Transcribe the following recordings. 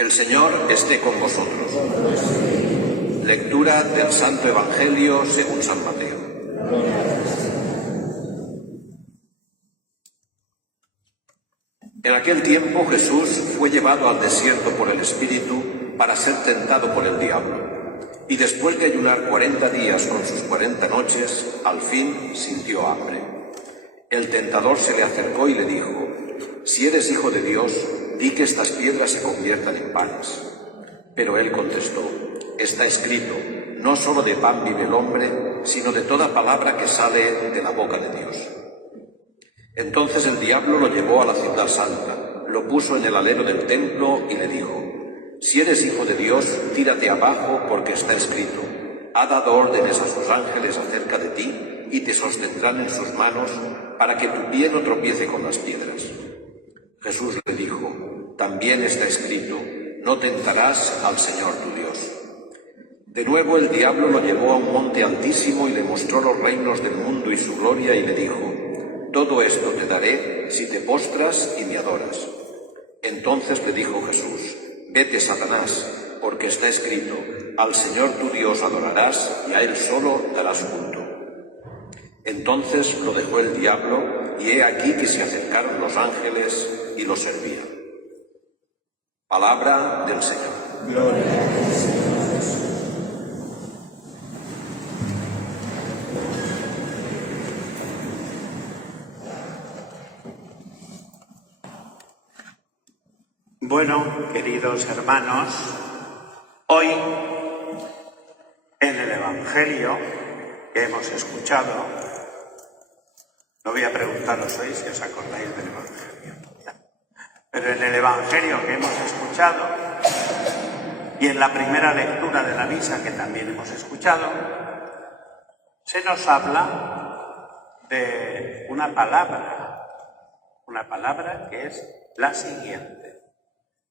El Señor esté con vosotros. Lectura del Santo Evangelio según San Mateo. En aquel tiempo Jesús fue llevado al desierto por el Espíritu para ser tentado por el diablo. Y después de ayunar 40 días con sus 40 noches, al fin sintió hambre. El tentador se le acercó y le dijo: «Si eres hijo de Dios, di que estas piedras se conviertan en panes». Pero él contestó: «Está escrito, no solo de pan vive el hombre, sino de toda palabra que sale de la boca de Dios». Entonces el diablo lo llevó a la ciudad santa, lo puso en el alero del templo y le dijo: «Si eres hijo de Dios, tírate abajo, porque está escrito, ha dado órdenes a sus ángeles acerca de ti y te sostendrán en sus manos para que tu pie no tropiece con las piedras». Jesús le dijo: «También está escrito, no tentarás al Señor tu Dios». De nuevo el diablo lo llevó a un monte altísimo y le mostró los reinos del mundo y su gloria y le dijo: «Todo esto te daré si te postras y me adoras». Entonces le dijo Jesús: «Vete, Satanás, porque está escrito, al Señor tu Dios adorarás y a Él solo darás culto». Entonces lo dejó el diablo, y he aquí que se acercaron los ángeles y lo servían. Palabra del Señor. Gloria a Dios. Bueno, queridos hermanos, hoy en el Evangelio que hemos escuchado, no voy a preguntaros hoy si os acordáis del Evangelio, pero en el Evangelio que hemos escuchado y en la primera lectura de la misa que también hemos escuchado, se nos habla de una palabra que es la siguiente: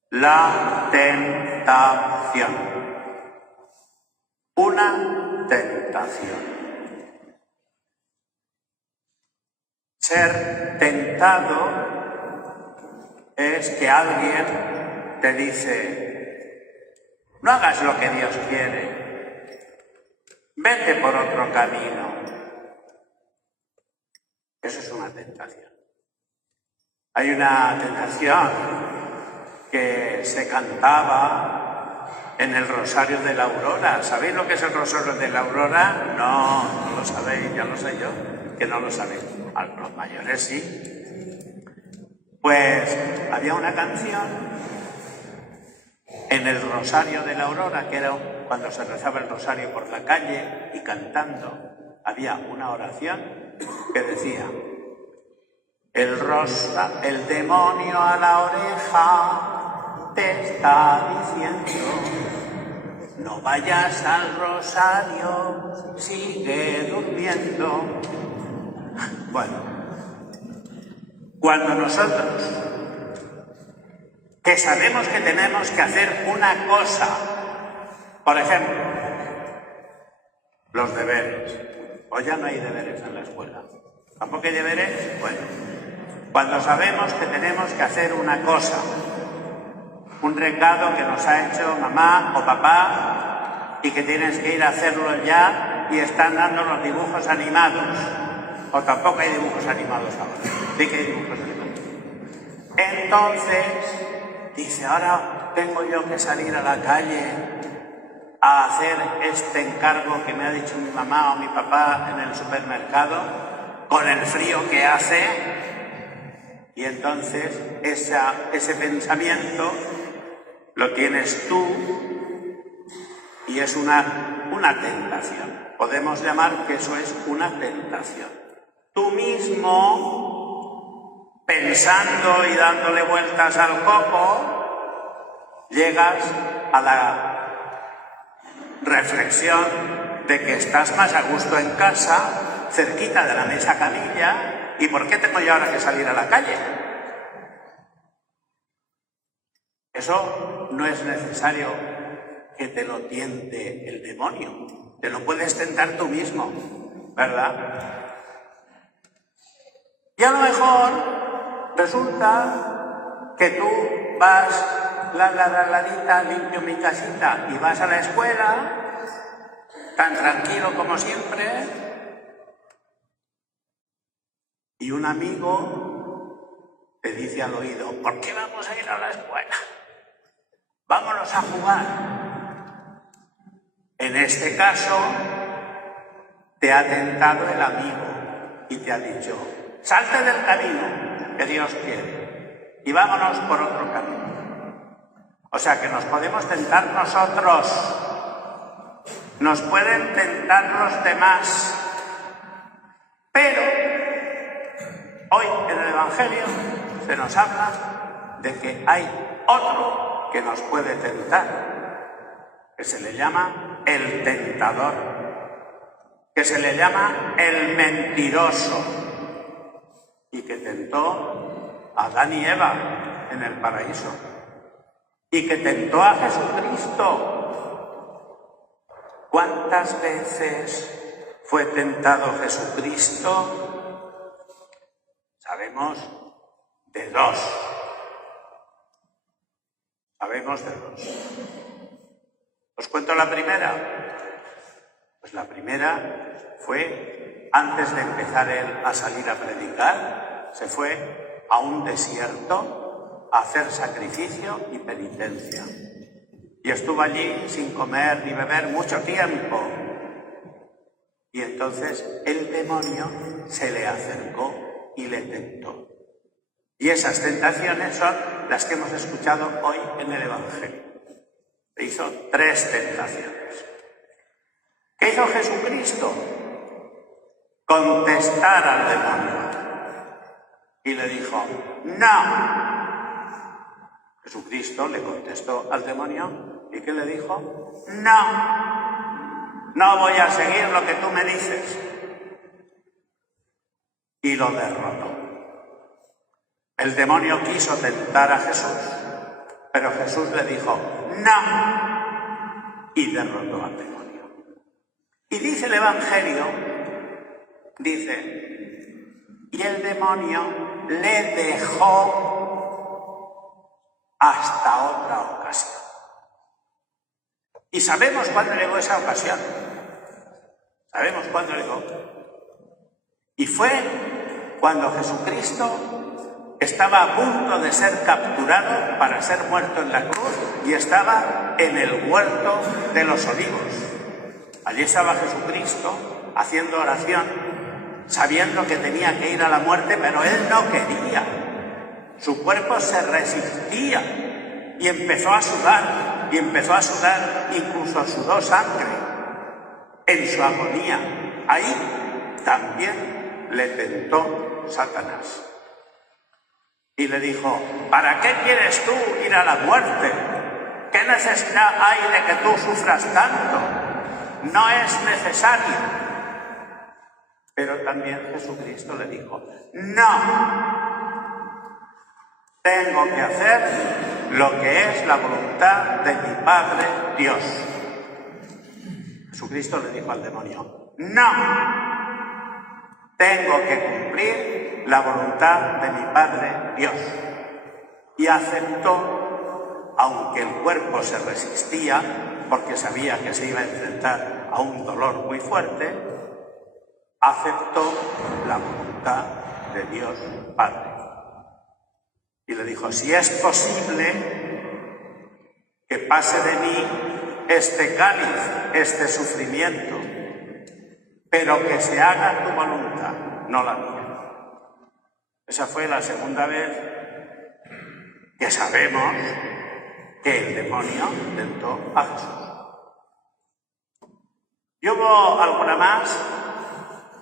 la tentación. Una tentación. Ser tentado es que alguien te dice: no hagas lo que Dios quiere, vete por otro camino. Eso es una tentación. Hay una tentación que se cantaba en el Rosario de la Aurora. ¿Sabéis lo que es el Rosario de la Aurora? No, no lo sabéis, ya lo sé yo, que no lo sabéis. A los mayores sí. Pues había una canción en el Rosario de la Aurora, que era cuando se rezaba el rosario por la calle, y cantando había una oración que decía: el demonio a la oreja te está diciendo, no vayas al rosario, sigue durmiendo. Bueno, cuando nosotros, que sabemos que tenemos que hacer una cosa, por ejemplo, los deberes, o ya no hay deberes en la escuela, ¿tampoco hay deberes? Bueno, cuando sabemos que tenemos que hacer una cosa, un recado que nos ha hecho mamá o papá y que tienes que ir a hacerlo ya y están dando los dibujos animados, o tampoco hay dibujos animados ahora, sí que hay dibujos animados. Entonces, dice: ahora tengo yo que salir a la calle a hacer este encargo que me ha dicho mi mamá o mi papá en el supermercado, con el frío que hace. Y entonces ese pensamiento lo tienes tú y es una tentación. Podemos llamar que eso es una tentación. Tú mismo, pensando y dándole vueltas al coco, llegas a la reflexión de que estás más a gusto en casa, cerquita de la mesa camilla. ¿Y por qué tengo yo ahora que salir a la calle? Eso no es necesario que te lo tiente el demonio. Te lo puedes tentar tú mismo, ¿verdad? Y a lo mejor resulta que tú vas ladita, limpio mi casita y vas a la escuela, tan tranquilo como siempre, y un amigo te dice al oído, ¿por qué vamos a ir a la escuela? Vámonos a jugar. En este caso, te ha tentado el amigo y te ha dicho, salte del camino que Dios quiere y vámonos por otro camino. O sea que nos podemos tentar nosotros, nos pueden tentar los demás, pero hoy en el Evangelio se nos habla de que hay otro que nos puede tentar, que se le llama el tentador, que se le llama el mentiroso y que tentó a Adán y Eva en el paraíso y que tentó a Jesucristo. ¿Cuántas veces fue tentado Jesucristo? Sabemos de dos. Sabemos de dos. ¿Os cuento la primera? Pues la primera fue, antes de empezar él a salir a predicar, se fue a un desierto a hacer sacrificio y penitencia. Y estuvo allí sin comer ni beber mucho tiempo. Y entonces el demonio se le acercó y le tentó. Y esas tentaciones son las que hemos escuchado hoy en el Evangelio. Le hizo 3 tentaciones. ¿Qué hizo Jesucristo? Contestar al demonio. Y le dijo, no. Jesucristo le contestó al demonio. ¿Y qué le dijo? No. No voy a seguir lo que tú me dices. Y lo derrotó. El demonio quiso tentar a Jesús, pero Jesús le dijo, no, y derrotó al demonio. Y dice el Evangelio, dice, y el demonio le dejó hasta otra ocasión. Y sabemos cuándo llegó esa ocasión. Sabemos cuándo llegó. Y fue cuando Jesucristo estaba a punto de ser capturado para ser muerto en la cruz y estaba en el huerto de los olivos. Allí estaba Jesucristo haciendo oración, sabiendo que tenía que ir a la muerte, pero él no quería. Su cuerpo se resistía y empezó a sudar, incluso sudó sangre en su agonía. Ahí también le tentó Satanás. Y le dijo, ¿para qué quieres tú ir a la muerte? ¿Qué necesidad hay de que tú sufras tanto? No es necesario. Pero también Jesucristo le dijo, no, tengo que hacer lo que es la voluntad de mi Padre Dios. Jesucristo le dijo al demonio, no, tengo que cumplir la voluntad de mi Padre Dios. Y aceptó, aunque el cuerpo se resistía, porque sabía que se iba a enfrentar a un dolor muy fuerte, aceptó la voluntad de Dios Padre. Y le dijo, si es posible que pase de mí este cáliz, este sufrimiento, pero que se haga tu voluntad, no la mía. Esa fue la segunda vez que sabemos que el demonio tentó a Jesús. ¿Y hubo alguna más?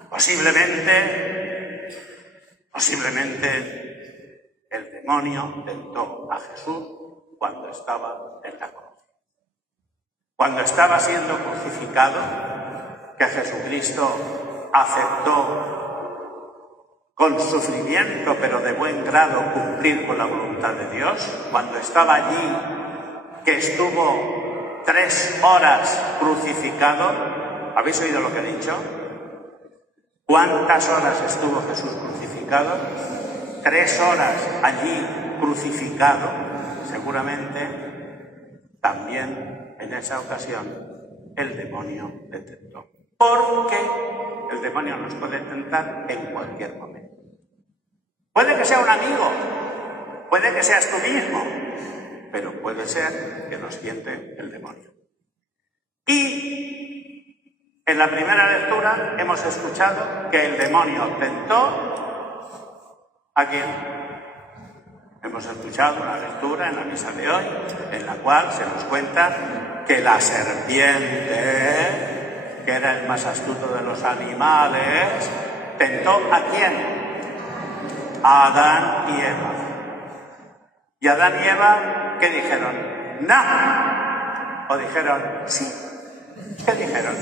Posiblemente el demonio tentó a Jesús cuando estaba en la cruz. Cuando estaba siendo crucificado, que Jesucristo aceptó con sufrimiento, pero de buen grado, cumplir con la voluntad de Dios. Cuando estaba allí, que estuvo 3 horas crucificado. ¿Habéis oído lo que he dicho? ¿Cuántas horas estuvo Jesús crucificado? 3 horas allí crucificado. Seguramente también en esa ocasión el demonio le tentó. Porque el demonio nos puede tentar en cualquier momento. Puede que sea un amigo, puede que seas tú mismo, pero puede ser que nos tiente el demonio. Y en la primera lectura hemos escuchado que el demonio tentó ¿a quién? Hemos escuchado una lectura en la misa de hoy, en la cual se nos cuenta que la serpiente, que era el más astuto de los animales, tentó ¿a quién? A Adán y Eva. ¿Y Adán y Eva qué dijeron? ¡No! ¿O dijeron sí? ¿Qué dijeron?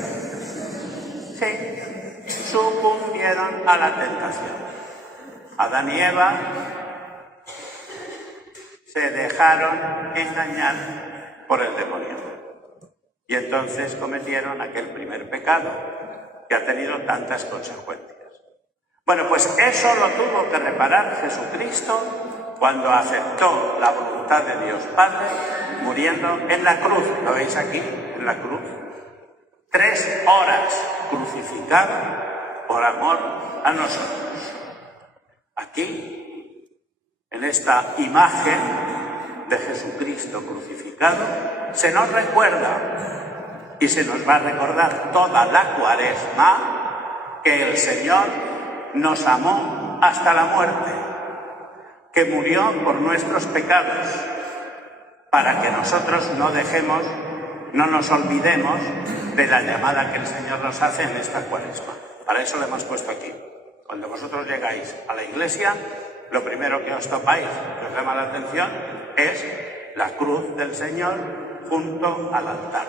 Sí, sucumbieron a la tentación. Adán y Eva se dejaron engañar por el demonio. Y entonces cometieron aquel primer pecado que ha tenido tantas consecuencias. Bueno, pues eso lo tuvo que reparar Jesucristo cuando aceptó la voluntad de Dios Padre, muriendo en la cruz. ¿Lo veis aquí? En la cruz. 3 horas crucificado por amor a nosotros. Aquí, en esta imagen de Jesucristo crucificado, se nos recuerda y se nos va a recordar toda la Cuaresma que el Señor nos amó hasta la muerte, que murió por nuestros pecados, para que nosotros no nos olvidemos de la llamada que el Señor nos hace en esta Cuaresma. Para eso lo hemos puesto aquí. Cuando vosotros llegáis a la iglesia, lo primero que os topáis, que os llama la atención, es la cruz del Señor junto al altar.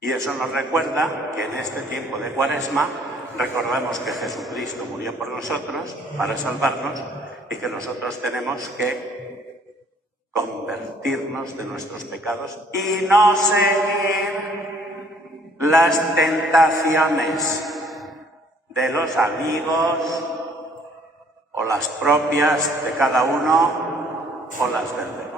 Y eso nos recuerda que en este tiempo de Cuaresma recordamos que Jesucristo murió por nosotros para salvarnos y que nosotros tenemos que convertirnos de nuestros pecados y no seguir las tentaciones de los amigos o las propias de cada uno o las del demás.